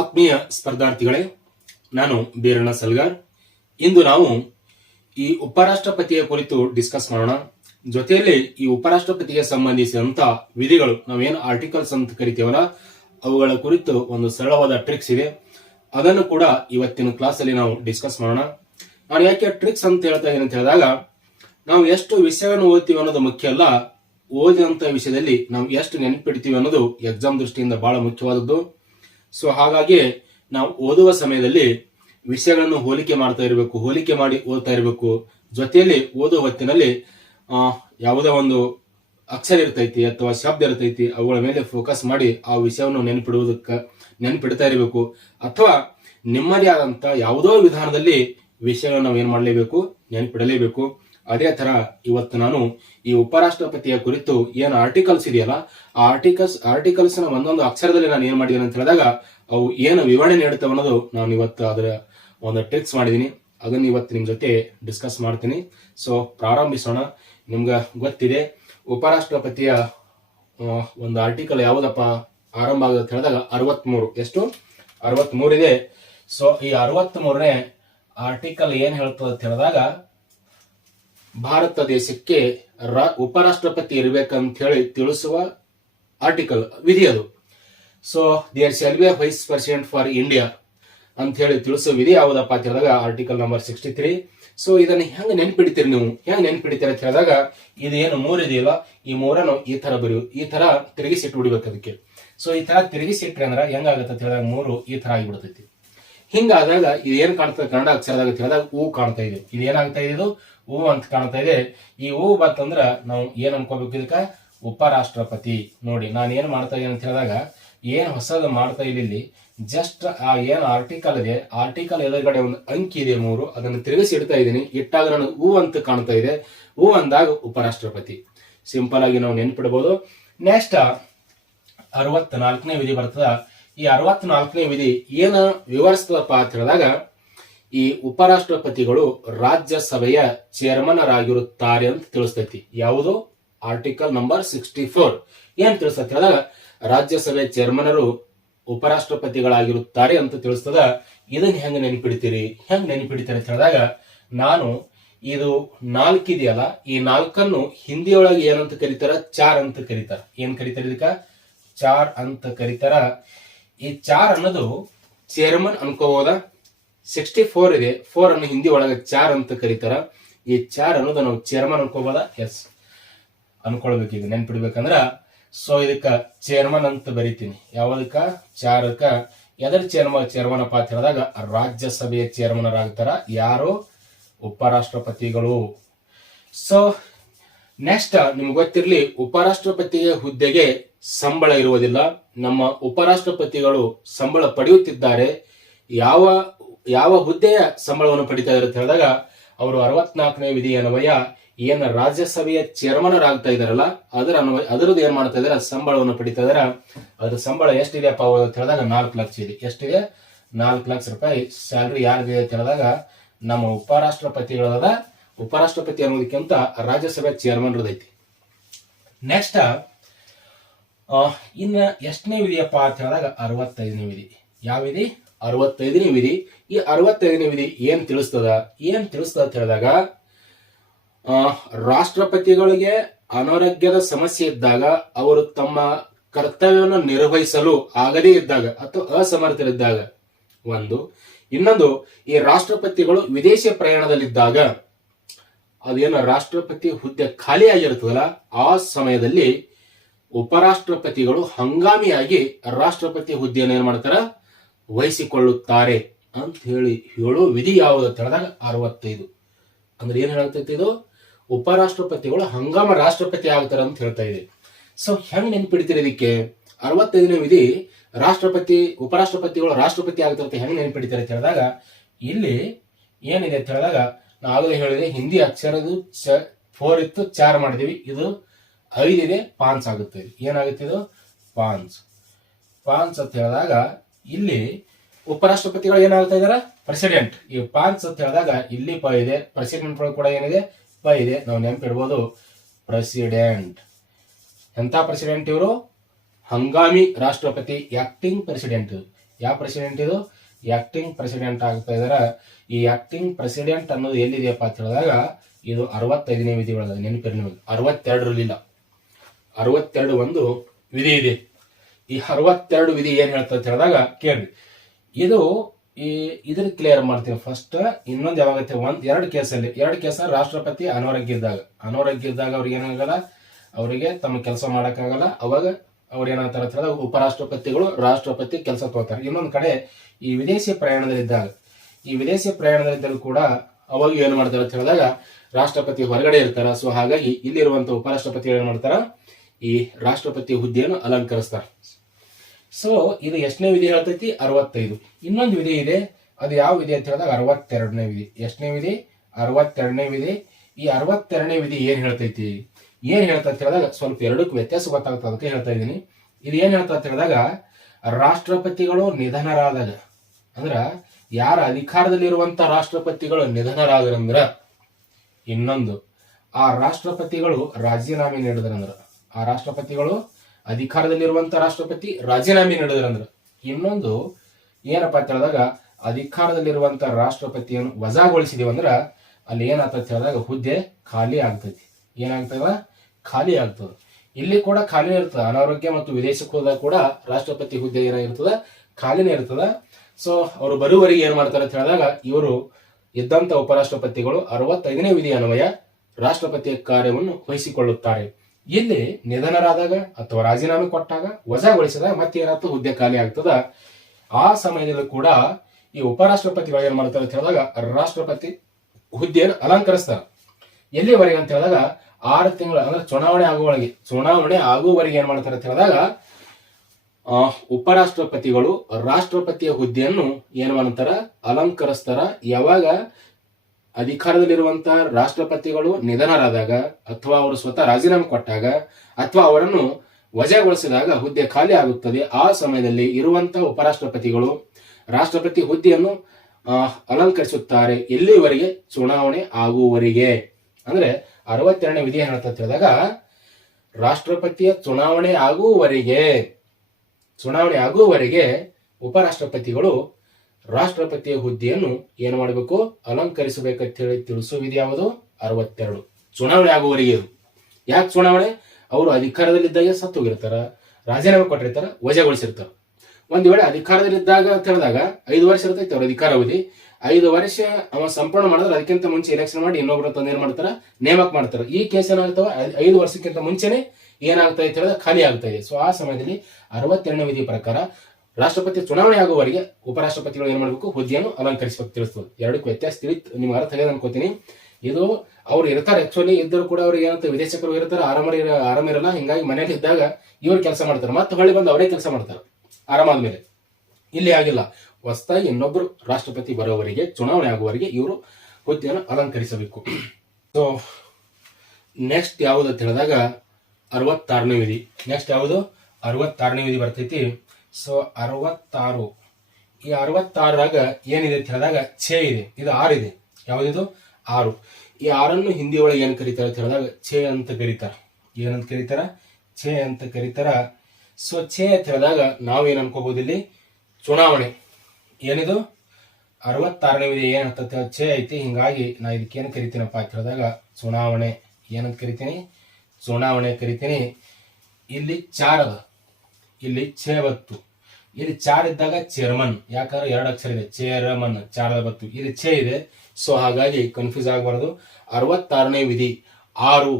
ಆತ್ಮೀಯ ಸ್ಪರ್ಧಾರ್ಥಿಗಳೇ, ನಾನು ಬೀರಣ್ಣ ಸಲ್ಗಾರ್. ಇಂದು ನಾವು ಈ ಉಪರಾಷ್ಟ್ರಪತಿಯ ಕುರಿತು ಡಿಸ್ಕಸ್ ಮಾಡೋಣ. ಜೊತೆಯಲ್ಲಿ ಈ ಉಪರಾಷ್ಟ್ರಪತಿಗೆ ಸಂಬಂಧಿಸಿದಂತ ವಿಧಿಗಳು, ನಾವೇನು ಆರ್ಟಿಕಲ್ಸ್ ಅಂತ ಕರಿತೀವಲ್ಲ, ಅವುಗಳ ಕುರಿತು ಒಂದು ಸರಳವಾದ ಟ್ರಿಕ್ಸ್ ಇದೆ. ಅದನ್ನು ಕೂಡ ಇವತ್ತಿನ ಕ್ಲಾಸ್ ಅಲ್ಲಿ ನಾವು ಡಿಸ್ಕಸ್ ಮಾಡೋಣ. ನಾನು ಯಾಕೆ ಟ್ರಿಕ್ಸ್ ಅಂತ ಹೇಳ್ತಾ ಇದ್ದೀನಿ ಅಂತ ಹೇಳಿದಾಗ, ನಾವು ಎಷ್ಟು ವಿಷಯವನ್ನು ಓದ್ತೀವಿ ಅನ್ನೋದು ಮುಖ್ಯ ಅಲ್ಲ, ಓದಿದಂತ ವಿಷಯದಲ್ಲಿ ನಾವು ಎಷ್ಟು ನೆನಪಿಡ್ತೀವಿ ಅನ್ನೋದು ಎಕ್ಸಾಮ್ ದೃಷ್ಟಿಯಿಂದ ಬಹಳ ಮುಖ್ಯವಾದದ್ದು. ಸೊ ಹಾಗಾಗಿ ನಾವು ಓದುವ ಸಮಯದಲ್ಲಿ ವಿಷಯಗಳನ್ನು ಹೋಲಿಕೆ ಮಾಡ್ತಾ ಇರಬೇಕು, ಹೋಲಿಕೆ ಮಾಡಿ ಓದ್ತಾ ಇರಬೇಕು. ಜೊತೆಯಲ್ಲಿ ಓದುವ ಹೊತ್ತಿನಲ್ಲಿ ಯಾವುದೋ ಒಂದು ಅಕ್ಷರ ಇರ್ತೈತಿ ಅಥವಾ ಶಬ್ದ ಇರ್ತೈತಿ, ಅವುಗಳ ಮೇಲೆ ಫೋಕಸ್ ಮಾಡಿ ಆ ವಿಷಯವನ್ನು ನೆನಪಿಡುವುದಕ್ಕೆ, ನೆನಪಿಡ್ತಾ ಇರಬೇಕು. ಅಥವಾ ನಿಮ್ಮದೇ ಆದಂತ ಯಾವುದೋ ವಿಧಾನದಲ್ಲಿ ವಿಷಯಗಳನ್ನು ನಾವು ಏನ್ ಮಾಡಲೇಬೇಕು? ನೆನಪಿಡಲೇಬೇಕು. ಅದೇ ತರ ಇವತ್ತು ನಾನು ಈ ಉಪರಾಷ್ಟ್ರಪತಿಯ ಕುರಿತು ಏನು ಆರ್ಟಿಕಲ್ಸ್ ಇದೆಯಲ್ಲ, ಆ ಆರ್ಟಿಕಲ್ಸ್ ಆರ್ಟಿಕಲ್ಸ್ನ ಒಂದೊಂದು ಅಕ್ಷರದಲ್ಲಿ ನಾನು ಏನ್ ಮಾಡಿದ್ದೇನೆ ಅಂತ ಹೇಳಿದಾಗ ಅವು ಏನು ವಿವರಣೆ ನೀಡುತ್ತವೆ ಅನ್ನೋದು ನಾನು ಇವತ್ತು ಅದರ ಒಂದು ಟ್ರಿಕ್ಸ್ ಮಾಡಿದ್ದೀನಿ. ಅದನ್ನ ಇವತ್ತು ನಿಮ್ಮ ಜೊತೆ ಡಿಸ್ಕಸ್ ಮಾಡ್ತೀನಿ. ಸೊ ಪ್ರಾರಂಭಿಸೋಣ. ನಿಮ್ಗೆ ಗೊತ್ತಿದೆ, ಉಪರಾಷ್ಟ್ರಪತಿಯ ಒಂದು ಆರ್ಟಿಕಲ್ ಯಾವುದಪ್ಪ ಆರಂಭ ಆಗುತ್ತೆ ಅಂತ ಹೇಳಿದಾಗ ಅರವತ್ಮೂರು. ಎಷ್ಟು? ಅರವತ್ಮೂರು ಇದೆ. ಸೊ ಈ ಅರವತ್ಮೂರನೇ ಆರ್ಟಿಕಲ್ ಏನ್ ಹೇಳ್ತದೆ ಅಂತ ಹೇಳಿದಾಗ, ಭಾರತ ದೇಶಕ್ಕೆ ರಾ, ಉಪರಾಷ್ಟ್ರಪತಿ ಇರ್ಬೇಕಂತ ಹೇಳಿ ತಿಳಿಸುವ ಆರ್ಟಿಕಲ್ ವಿಧಿ ಅದು. So there shall be vice president for India ಅಂತ ಹೇಳಿ ತಿಳಿಸೋ ವಿಧಿ ಯಾವುದಪ್ಪ ಅಂತ ಹೇಳಿದಾಗ article number sixty three so ಇದನ್ನ ಹೆಂಗ್ ನೆನ್ಪಿಡ್ತೀರಿ ನೀವು? ಹೆಂಗ್ ನೆನ್ಪಿಡ್ತೀರಿ ಅಂತ ಹೇಳಿದಾಗ ಇದೇನು ಏನು ಮೂರ್ ಇದೆಯಲ್ಲ ಈ ಮೂರನ್ನು ಈ ತರ ಬರೆಯು, ಈ ತರ ತಿರುಗಿಸಿಟ್ಟು ಬಿಡ್ಬೇಕು ಅದಕ್ಕೆ. ಸೊ ಈ ತರ ತಿರುಗಿಸಿಟ್ರಿ ಅಂದ್ರೆ ಹೆಂಗಾಗತ್ತೆ ಅಂತ ಹೇಳಿದಾಗ ಮೂರು ಈ ತರ ಆಗಿಬಿಡ್ತೈತಿ. ಹಿಂಗಾದಾಗ ಇದೇನ್ ಕಾಣ್ತದೆ? ಕನ್ನಡ ಅಕ್ಷರದಾಗ ಹೇಳಿದಾಗ ಹೂ ಕಾಣ್ತಾ ಇದೆ. ಇದೇನಾಗ್ತಾ ಇದೆ ಇದು? ಹೂ ಅಂತ ಕಾಣ್ತಾ ಇದೆ. ಈ ಹೂ ಬಂತಂದ್ರ ನಾವು ಏನ್ ಅನ್ಕೋಬೇಕು ಇದಕ್ಕ? ಉಪರಾಷ್ಟ್ರಪತಿ. ನೋಡಿ ನಾನು ಏನ್ ಮಾಡ್ತಾ ಇದ್ದೀನಿ ಅಂತ ಹೇಳಿದಾಗ ಏನ್ ಹೊಸದು ಮಾಡ್ತಾ ಇಲ್ಲ ಜಸ್ಟ್ ಆ ಏನು ಆರ್ಟಿಕಲ್ ಇದೆ ಆರ್ಟಿಕಲ್ ಎದುರುಗಡೆ ಒಂದು ಅಂಕಿ ಇದೆ ಮೂರು. ಅದನ್ನು ತಿರುಗಿಸಿ ಇಡ್ತಾ ಇದ್ದೀನಿ. ಇಟ್ಟಾಗ ನಾನು ಹೂ ಅಂತ ಕಾಣ್ತಾ ಇದೆ. ಹೂ ಅಂದಾಗ ಉಪರಾಷ್ಟ್ರಪತಿ. ಸಿಂಪಲ್ ಆಗಿ ನಾವು ನೆನ್ಪಿಡ್ಬೋದು. ನೆಕ್ಸ್ಟ್ ಅರವತ್ನಾಲ್ಕನೇ ವಿಧಿ ಬರ್ತದ. ಈ ಅರವತ್ನಾಲ್ಕನೇ ವಿಧಿ ಏನ ವಿವರಿಸ್ತದಪ್ಪ ಅಂತ ಹೇಳಿದಾಗ, ಈ ಉಪರಾಷ್ಟ್ರಪತಿಗಳು ರಾಜ್ಯಸಭೆಯ ಚೇರ್ಮನರಾಗಿರುತ್ತಾರೆ ಅಂತ ತಿಳಿಸ್ತೈತಿ. ಯಾವುದು? ಆರ್ಟಿಕಲ್ ನಂಬರ್ ಸಿಕ್ಸ್ಟಿ ಫೋರ್ ಏನ್ ತಿಳಿಸ್ತೈತಿ ಹೇಳಿದಾಗ ರಾಜ್ಯಸಭೆ ಚೇರ್ಮನರು ಉಪರಾಷ್ಟ್ರಪತಿಗಳಾಗಿರುತ್ತಾರೆ ಅಂತ ತಿಳಿಸ್ತದ. ಇದನ್ನ ಹೆಂಗ್ ನೆನಪಿಡ್ತೀರಿ? ಹೆಂಗ್ ನೆನಪಿಡ್ತೀರಿ ಅಂತ ಹೇಳಿದಾಗ, ನಾನು ಇದು ನಾಲ್ಕಿದೆಯಲ್ಲ, ಈ ನಾಲ್ಕನ್ನು ಹಿಂದಿಯೊಳಗೆ ಏನಂತ ಕರೀತಾರ? ಚಾರ್ ಅಂತ ಕರೀತಾರ. ಏನ್ ಕರೀತಾರ ಇದಕ್ಕ? ಚಾರ್ ಅಂತ ಕರೀತಾರ. ಈ ಚಾರ್ ಅನ್ನೋದು ಚೇರ್ಮನ್ ಅನ್ಕೋಬೋದ? ಸಿಕ್ಸ್ಟಿ ಫೋರ್ ಇದೆ. ಫೋರ್ ಅನ್ನು ಹಿಂದಿ ಒಳಗೆ ಚಾರ್ ಅಂತ ಕರೀತಾರ. ಈ ಚಾರ್ ಅನ್ನೋದು ನಾವು ಚೇರ್ಮನ್ ಅನ್ಕೋಬೋದ? ಎಸ್. ಅನ್ಕೊಳ್ಬೇಕು ಈಗ. ನೆನ್ಪಿಡ್ಬೇಕಂದ್ರ ಸೊ ಇದಕ್ಕ ಚೇರ್ಮನ್ ಅಂತ ಬರೀತೀನಿ. ಯಾವ್ದಕ್ಕ? ಚಾರಕ. ಎದರ್ ಚೇರ್ಮ ಚೇರ್ಮನ್ ಅಪ್ಪ ಅಂತ ಹೇಳಿದಾಗ ರಾಜ್ಯಸಭೆಯ ಚೇರ್ಮನರಾಗ್ತಾರ ಯಾರು? ಉಪರಾಷ್ಟ್ರಪತಿಗಳು. ಸೊ ನೆಕ್ಸ್ಟ್ ನಿಮ್ಗೆ ಗೊತ್ತಿರಲಿ, ಉಪರಾಷ್ಟ್ರಪತಿಯ ಹುದ್ದೆಗೆ ಸಂಬಳ ಇರುವುದಿಲ್ಲ. ನಮ್ಮ ಉಪರಾಷ್ಟ್ರಪತಿಗಳು ಸಂಬಳ ಪಡೆಯುತ್ತಿದ್ದಾರೆ. ಯಾವ ಯಾವ ಹುದ್ದೆಯ ಸಂಬಳವನ್ನು ಪಡಿತಾ ಇದ್ದಾರೆ ಅಂತ ಹೇಳಿದಾಗ, ಅವರು ಅರವತ್ನಾಲ್ಕನೇ ವಿಧಿ ಅನ್ವಯ ಏನ್ ರಾಜ್ಯಸಭೆಯ ಚೇರ್ಮನರಾಗ್ತಾ ಇದಾರಲ್ಲ ಅದರ ಅದರದ್ದು ಏನ್ ಮಾಡ್ತಾ ಇದಾರೆ ಸಂಬಳವನ್ನು ಪಡಿತಾ ಇದಾರೆ ಅದ್ರ ಸಂಬಳ ಎಷ್ಟಿದೆಯಪ್ಪ ಅಂತ ಹೇಳಿದಾಗ ನಾಲ್ಕು ಲಕ್ಷ ಇದೆ. ಎಷ್ಟಿದೆ? ನಾಲ್ಕು ಲಕ್ಷ ರೂಪಾಯಿ. ಸ್ಯಾಲ್ರಿ ಯಾರಿದೆ ಅಂತ ಹೇಳಿದಾಗ ನಮ್ಮ ಉಪರಾಷ್ಟ್ರಪತಿಗಳದ, ಉಪರಾಷ್ಟ್ರಪತಿ ಅನ್ನೋದಕ್ಕಿಂತ ರಾಜ್ಯಸಭೆ ಚೇರ್ಮನ್ ಐತಿ. ನೆಕ್ಸ್ಟ್ ಇನ್ನ ಎಷ್ಟನೇ ವಿಧಿಯಪ್ಪ ಅಂತ ಹೇಳಿದಾಗ ಅರವತ್ತೈದನೇ ವಿಧಿ. ಯಾವ ವಿಧಿ? ಅರವತ್ತೈದನೇ ವಿಧಿ. ಈ ಅರವತ್ತೈದನೇ ವಿಧಿ ಏನ್ ತಿಳಿಸ್ತದ? ಏನ್ ತಿಳಿಸ್ತದ ಅಂತ ಹೇಳಿದಾಗ ರಾಷ್ಟ್ರಪತಿಗಳಿಗೆ ಅನಾರೋಗ್ಯದ ಸಮಸ್ಯೆ ಇದ್ದಾಗ ಅವರು ತಮ್ಮ ಕರ್ತವ್ಯವನ್ನು ನಿರ್ವಹಿಸಲು ಆಗದೇ ಇದ್ದಾಗ ಅಥವಾ ಅಸಮರ್ಥರಿದ್ದಾಗ, ಒಂದು. ಇನ್ನೊಂದು, ಈ ರಾಷ್ಟ್ರಪತಿಗಳು ವಿದೇಶಿ ಪ್ರಯಾಣದಲ್ಲಿದ್ದಾಗ ಅದೇನು ರಾಷ್ಟ್ರಪತಿ ಹುದ್ದೆ ಖಾಲಿ ಆಗಿರ್ತದಲ್ಲ ಆ ಸಮಯದಲ್ಲಿ ಉಪರಾಷ್ಟ್ರಪತಿಗಳು ಹಂಗಾಮಿಯಾಗಿ ರಾಷ್ಟ್ರಪತಿ ಹುದ್ದೆಯನ್ನು ಏನ್ ಮಾಡ್ತಾರ? ವಹಿಸಿಕೊಳ್ಳುತ್ತಾರೆ ಅಂತ ಹೇಳಿ ಹೇಳೋ ವಿಧಿ ಯಾವುದು ಅಂತ ಹೇಳಿದಾಗ ಅರವತ್ತೈದು. ಅಂದ್ರೆ ಏನ್ ಹೇಳ್ತೈತಿ ಇದು? ಉಪರಾಷ್ಟ್ರಪತಿಗಳು ಹಂಗಾಮ ರಾಷ್ಟ್ರಪತಿ ಆಗ್ತಾರೆ ಅಂತ ಹೇಳ್ತಾ ಇದೆ. ಸೊ ಹೆಂಗ್ ನೆನ್ಪಿಡ್ತೀರಿ ಇದಕ್ಕೆ? ಅರವತ್ತೈದನೇ ವಿಧಿ ರಾಷ್ಟ್ರಪತಿ ಉಪರಾಷ್ಟ್ರಪತಿಗಳು ರಾಷ್ಟ್ರಪತಿ ಆಗ್ತಾರ ಅಂತ ಹೆಂಗ್ ನೆನ್ಪಿಡ್ತಾರೆ ಅಂತ ಹೇಳಿದಾಗ ಇಲ್ಲಿ ಏನಿದೆ ಅಂತ ಹೇಳಿದಾಗ ನಾ ಆಗಲೇ ಹೇಳಿದೆ ಹಿಂದಿ ಅಕ್ಷರದು ಚ ಫೋರ್ ಇತ್ತು ಚಾರ್ ಮಾಡಿದೀವಿ. ಇದು ಐದಿದೆ ಪಾನ್ಸ್ ಆಗುತ್ತೆ. ಏನಾಗುತ್ತೆ ಇದು? ಪಾನ್ಸ್. ಪಾನ್ಸ್ ಅಂತ ಹೇಳಿದಾಗ ಇಲ್ಲಿ ಉಪರಾಷ್ಟ್ರಪತಿಗಳು ಏನಾಗ್ತಾ ಇದಾರ? ಪ್ರೆಸಿಡೆಂಟ್ ಈ ಪಾನ್ಸ್ ಅಂತ ಹೇಳಿದಾಗ ಇಲ್ಲಿ ಪ ಇದೆ ಪ್ರೆಸಿಡೆಂಟ್ ಕೂಡ ಏನಿದೆ? ಪ ಇದೆ. ನಾವು ನೆನಪಿಡ್ಬೋದು ಪ್ರೆಸಿಡೆಂಟ್ ಎಂಥ ಪ್ರೆಸಿಡೆಂಟ್ ಇವರು? ಹಂಗಾಮಿ ರಾಷ್ಟ್ರಪತಿ ಆಕ್ಟಿಂಗ್ ಪ್ರೆಸಿಡೆಂಟ್ ಯಾವ ಪ್ರೆಸಿಡೆಂಟ್ ಇದು? ಆಕ್ಟಿಂಗ್ ಪ್ರೆಸಿಡೆಂಟ್ ಆಗ್ತಾ ಇದಾರ. ಈ ಆಕ್ಟಿಂಗ್ ಪ್ರೆಸಿಡೆಂಟ್ ಅನ್ನೋದು ಎಲ್ಲಿದೆಯಪ್ಪ ಅಂತ ಹೇಳಿದಾಗ, ಇದು ಅರವತ್ತೈದನೇ ವಿಧಿ ಒಳಗೆ ನೆನಪಿರಿ ನಿಮಗೆ. ಅರವತ್ತೆರಡರಲ್ಲಿಲ್ಲ ಅರವತ್ತೆರಡು ಒಂದು ವಿಧಿ ಇದೆ. ಈ ಅರವತ್ತೆರಡು ವಿಧಿ ಏನ್ ಹೇಳ್ತದೆ ಅಂತ ಹೇಳಿದಾಗ ಕೇಳಿ ಇದು ಈ ಇದನ್ನ ಕ್ಲಿಯರ್ ಮಾಡ್ತೀವಿ ಫಸ್ಟ್ ಇನ್ನೊಂದು ಯಾವಾಗ ಒಂದ್, ಎರಡು ಕೇಸಲ್ಲಿ ಎರಡು ಕೇಸ ರಾಷ್ಟ್ರಪತಿ ಅನಾರೋಗ್ಯ ಇದ್ದಾಗ. ಅನಾರೋಗ್ಯ ಇದ್ದಾಗ ಅವ್ರಿಗೆ ಏನಾಗಲ್ಲ? ಅವರಿಗೆ ತಮ್ಮ ಕೆಲಸ ಮಾಡಕ್ಕಾಗಲ್ಲ. ಅವಾಗ ಅವ್ರು ಏನಂತಾರೆ ಉಪರಾಷ್ಟ್ರಪತಿಗಳು ರಾಷ್ಟ್ರಪತಿ ಕೆಲಸ ತಗೋತಾರೆ. ಇನ್ನೊಂದು ಕಡೆ ಈ ವಿದೇಶಿ ಪ್ರಯಾಣದಲ್ಲಿದ್ದಾಗ ಈ ವಿದೇಶಿ ಪ್ರಯಾಣದಲ್ಲಿದ್ದರೂ ಕೂಡ ಅವಾಗ ಏನು ಮಾಡ್ತಾರೆ ಅಂತ ಹೇಳಿದಾಗ ರಾಷ್ಟ್ರಪತಿ ಹೊರಗಡೆ ಇರ್ತಾರ. ಸೊ ಹಾಗಾಗಿ ಇಲ್ಲಿರುವಂತ ಉಪರಾಷ್ಟ್ರಪತಿಗಳು ಏನ್ ಮಾಡ್ತಾರ? ಈ ರಾಷ್ಟ್ರಪತಿ ಹುದ್ದೆಯನ್ನು ಅಲಂಕರಿಸ್ತಾರೆ. ಸೊ ಇದು ಎಷ್ಟನೇ ವಿಧಿ ಹೇಳ್ತೈತಿ? ಅರವತ್ತೈದು. ಇನ್ನೊಂದು ವಿಧಿ ಇದೆ. ಅದು ಯಾವ ವಿಧಿ ಅಂತ ಹೇಳಿದಾಗ ಅರವತ್ತೆರಡನೇ ವಿಧಿ. ಎಷ್ಟನೇ ವಿಧಿ? ಅರವತ್ತೆರಡನೇ ವಿಧಿ. ಈ ಅರವತ್ತೆರಡನೇ ವಿಧಿ ಏನು ಹೇಳ್ತೈತಿ? ಏನು ಹೇಳ್ತಾ ಅಂತ ಹೇಳಿದಾಗ ಸ್ವಲ್ಪ ಎರಡಕ್ಕೂ ವ್ಯತ್ಯಾಸ ಗೊತ್ತಾಗುತ್ತೆ ಅದಕ್ಕೆ ಹೇಳ್ತಾ ಇದ್ದೀನಿ. ಇದು ಏನು ಹೇಳ್ತಾ ಅಂತ ಹೇಳಿದಾಗ ರಾಷ್ಟ್ರಪತಿಗಳು ನಿಧನರಾದಾಗ. ಅಂದ್ರೆ ಯಾರ ಅಧಿಕಾರದಲ್ಲಿರುವಂಥ ರಾಷ್ಟ್ರಪತಿಗಳು ನಿಧನರಾದ್ರಂದ್ರ? ಇನ್ನೊಂದು, ಆ ರಾಷ್ಟ್ರಪತಿಗಳು ರಾಜೀನಾಮೆ ನೀಡಿದ್ರಂದ್ರ. ಆ ರಾಷ್ಟ್ರಪತಿಗಳು ಅಧಿಕಾರದಲ್ಲಿರುವಂತ ರಾಷ್ಟ್ರಪತಿ ರಾಜೀನಾಮೆ ನೀಡಿದ್ರಂದ್ರ. ಇನ್ನೊಂದು ಏನಪ್ಪಾ ಅಂತ ಹೇಳಿದಾಗ, ಅಧಿಕಾರದಲ್ಲಿರುವಂತ ರಾಷ್ಟ್ರಪತಿಯನ್ನು ವಜಾಗೊಳಿಸಿದೀವಂದ್ರ, ಅಲ್ಲಿ ಏನಾಗ್ತದೆ ಅಂತ ಹೇಳಿದಾಗ, ಹುದ್ದೆ ಖಾಲಿ ಆಗ್ತೈತಿ. ಏನಾಗ್ತದ? ಖಾಲಿ ಆಗ್ತದ. ಇಲ್ಲಿ ಕೂಡ ಖಾಲಿ ಇರ್ತದೆ. ಅನಾರೋಗ್ಯ ಮತ್ತು ವಿದೇಶಕ್ಕೆ ಹೋದಾಗ ಕೂಡ ರಾಷ್ಟ್ರಪತಿ ಹುದ್ದೆ ಏನಾಗಿರ್ತದ ಖಾಲಿನೇ ಇರ್ತದ. ಸೊ ಅವರು ಬರುವವರಿಗೆ ಏನ್ ಮಾಡ್ತಾರೆ ಅಂತ ಹೇಳಿದಾಗ, ಇವರು ಇದ್ದಂತ ಉಪರಾಷ್ಟ್ರಪತಿಗಳು ಅರವತ್ತೈದನೇ ವಿಧಿ ಅನ್ವಯ ರಾಷ್ಟ್ರಪತಿಯ ಕಾರ್ಯವನ್ನು ವಹಿಸಿಕೊಳ್ಳುತ್ತಾರೆ. ಇಲ್ಲಿ ನಿಧನರಾದಾಗ ಅಥವಾ ರಾಜೀನಾಮೆ ಕೊಟ್ಟಾಗ ವಜಾಗೊಳಿಸಿದಾಗ ಮತ್ತೆ ಏನಾಗ್ತದೆ ಹುದ್ದೆ ಖಾಲಿ ಆಗ್ತದ. ಆ ಸಮಯದಲ್ಲಿ ಕೂಡ ಈ ಉಪರಾಷ್ಟ್ರಪತಿಗಳು ಏನ್ ಮಾಡ್ತಾರೆ ಅಂತ ಹೇಳಿದಾಗ ರಾಷ್ಟ್ರಪತಿ ಹುದ್ದೆಯನ್ನು ಅಲಂಕರಿಸ್ತಾರೆ. ಎಲ್ಲಿವರೆಗೆ ಅಂತ ಹೇಳಿದಾಗ ಆರು ತಿಂಗಳು ಅಂದ್ರೆ ಚುನಾವಣೆ ಆಗುವವರೆಗೆ ಚುನಾವಣೆ ಆಗುವವರೆಗೆ ಏನ್ ಮಾಡ್ತಾರೆ ಅಂತ ಹೇಳಿದಾಗ ಉಪರಾಷ್ಟ್ರಪತಿಗಳು ರಾಷ್ಟ್ರಪತಿಯ ಹುದ್ದೆಯನ್ನು ಏನ್ ಮಾಡ್ತಾರ? ಅಲಂಕರಿಸ್ತಾರ. ಯಾವಾಗ? ಅಧಿಕಾರದಲ್ಲಿರುವಂತಹ ರಾಷ್ಟ್ರಪತಿಗಳು ನಿಧನರಾದಾಗ ಅಥವಾ ಅವರು ಸ್ವತಃ ರಾಜೀನಾಮೆ ಕೊಟ್ಟಾಗ ಅಥವಾ ಅವರನ್ನು ವಜಾಗೊಳಿಸಿದಾಗ ಹುದ್ದೆ ಖಾಲಿ ಆಗುತ್ತದೆ, ಆ ಸಮಯದಲ್ಲಿ ಇರುವಂತಹ ಉಪರಾಷ್ಟ್ರಪತಿಗಳು ರಾಷ್ಟ್ರಪತಿ ಹುದ್ದೆಯನ್ನು ಅಲಂಕರಿಸುತ್ತಾರೆ. ಎಲ್ಲಿವರೆಗೆ? ಚುನಾವಣೆ ಆಗುವವರೆಗೆ. ಅಂದ್ರೆ ಅರವತ್ತೆರಡನೇ ವಿಧಿ ಏನಂತ ಹೇಳಿದಾಗ ರಾಷ್ಟ್ರಪತಿಯ ಚುನಾವಣೆ ಆಗುವವರೆಗೆ ಚುನಾವಣೆ ಆಗುವವರೆಗೆ ಉಪರಾಷ್ಟ್ರಪತಿಗಳು ರಾಷ್ಟ್ರಪತಿಯ ಹುದ್ದೆಯನ್ನು ಏನು ಮಾಡಬೇಕು? ಅಲಂಕರಿಸಬೇಕಂತ ಹೇಳಿ ತಿಳಿಸುವ ವಿಧಿ ಯಾವುದು? ಅರವತ್ತೆರಡು. ಚುನಾವಣೆ ಆಗುವವರಿಗೆ ಯಾಕೆ ಚುನಾವಣೆ? ಅವರು ಅಧಿಕಾರದಲ್ಲಿದ್ದಾಗ ಸತ್ತು ಹೋಗಿರ್ತಾರ ರಾಜೀನಾಮೆ ಕೊಟ್ಟಿರ್ತಾರ, ವಜಾಗೊಳಿಸಿರ್ತಾರ. ಒಂದು ವೇಳೆ ಅಧಿಕಾರದಲ್ಲಿದ್ದಾಗ ಅಂತ ಹೇಳಿದಾಗ ಐದು ವರ್ಷ ಇರ್ತೈತೆ ಅವ್ರ ಅಧಿಕಾರ ಅವಧಿ. ಐದು ವರ್ಷ ಅವ ಸಂಪೂರ್ಣ ಮಾಡಿದ್ರೆ ಅದಕ್ಕಿಂತ ಮುಂಚೆ ಎಲೆಕ್ಷನ್ ಮಾಡಿ ಇನ್ನೊಬ್ರು ತಂದು ಏನ್ ಮಾಡ್ತಾರ? ನೇಮಕ ಮಾಡ್ತಾರ. ಈ ಕೇಸ್ ಏನಾಗ್ತಾವ? ಐದು ವರ್ಷಕ್ಕಿಂತ ಮುಂಚೆನೆ ಏನಾಗ್ತಾ ಇದೆ ಹೇಳಿದ್ರೆ ಖಾಲಿ ಆಗ್ತಾ ಇದೆ ಸೊ ಆ ಸಮಯದಲ್ಲಿ ಅರವತ್ತೆರಡನೇ ವಿಧಿ ಪ್ರಕಾರ ರಾಷ್ಟ್ರಪತಿ ಚುನಾವಣೆ ಆಗುವವರೆಗೆ ಉಪರಾಷ್ಟ್ರಪತಿಗಳು ಏನ್ ಮಾಡಬೇಕು? ಹುದ್ದೆಯನ್ನು ಅಲಂಕರಿಸಬೇಕು ತಿಳಿಸ್ತದೆ. ಎರಡಕ್ಕೂ ವ್ಯತ್ಯಾಸ ತಿಳಿತು ನಿಮ್ಗೆ ಅರ್ಥ ಆಗಿದೆ ಅನ್ಕೋತೀನಿ. ಇದು ಅವ್ರು ಇರ್ತಾರೆ ಆಕ್ಚುಲಿ ಇದ್ದರೂ ಕೂಡ ಅವ್ರಿಗೆ ಏನಂತ ವಿದೇಶಕರು ಇರ್ತಾರೆ, ಆರಾಮ ಆರಾಮ ಇರಲ್ಲ. ಹಿಂಗಾಗಿ ಮನೇಲಿ ಇದ್ದಾಗ ಇವರು ಕೆಲಸ ಮಾಡ್ತಾರೆ. ಮತ್ತೆ ಹೊಳ್ಳಿ ಬಂದು ಅವರೇ ಕೆಲಸ ಮಾಡ್ತಾರೆ. ಆರಾಮಾದ್ಮೇಲೆ ಇಲ್ಲಿ ಆಗಿಲ್ಲ. ಹೊಸದಾಗಿ ಇನ್ನೊಬ್ರು ರಾಷ್ಟ್ರಪತಿ ಬರೋವರೆಗೆ, ಚುನಾವಣೆ ಆಗುವವರೆಗೆ ಇವರು ಹುದ್ದೆಯನ್ನು ಅಲಂಕರಿಸಬೇಕು. ಸೊ ನೆಕ್ಸ್ಟ್ ಯಾವುದು ಅಂತ ಹೇಳಿದಾಗ ಅರವತ್ತಾರನೇ ವಿಧಿ. ನೆಕ್ಸ್ಟ್ ಯಾವುದು? ಅರವತ್ತಾರನೇ ವಿಧಿ ಬರ್ತೈತಿ. ಸೊ ಅರವತ್ತಾರು. ಈ ಅರವತ್ತಾರರಾಗ ಏನಿದೆ ಅಂತ ಹೇಳಿದಾಗ ಛೇ ಇದೆ. ಇದು ಆರು ಇದೆ. ಯಾವುದಿದು? ಆರು. ಈ ಆರನ್ನು ಹಿಂದಿ ಒಳಗೆ ಏನು ಕರೀತಾರೆ ಅಂತ ಹೇಳಿದಾಗ ಛೇ ಅಂತ ಕರೀತಾರ. ಏನಂತ ಕರೀತಾರ? ಛೇ ಅಂತ ಕರೀತಾರ. ಸೊ ಛೇ ಅಂತ ಹೇಳಿದಾಗ ನಾವು ಏನ್ ಅನ್ಕೋಬಹುದು ಇಲ್ಲಿ? ಚುನಾವಣೆ. ಏನಿದು? ಅರವತ್ತಾರನೇ ವಿಧಿ ಏನಂತ ಛೇ ಐತಿ, ಹಿಂಗಾಗಿ ನಾ ಇದಕ್ಕೇನು ಕರಿತೀನಪ್ಪ ಅಂತ ಹೇಳಿದಾಗ ಚುನಾವಣೆ. ಏನಂತ ಕರಿತೀನಿ? ಚುನಾವಣೆ ಕರಿತೀನಿ. ಇಲ್ಲಿ ಚಾರ್ ಅದ ಇಲ್ಲಿ ಛೇ ಬತ್ತು. ಇಲ್ಲಿ ಚಾರ್ ಇದ್ದಾಗ ಚೇರ್ಮನ್ ಯಾಕಂದ್ರೆ ಎರಡು ಅಕ್ಷರ ಇದೆ. ಚೇರ್ಮನ್ ಚಾರದ ಬತ್ತು ಇಲ್ಲಿ ಛೇ ಇದೆ. ಸೊ ಹಾಗಾಗಿ ಕನ್ಫ್ಯೂಸ್ ಆಗಬಾರ್ದು. ಅರವತ್ತಾರನೇ ವಿಧಿ, ಆರು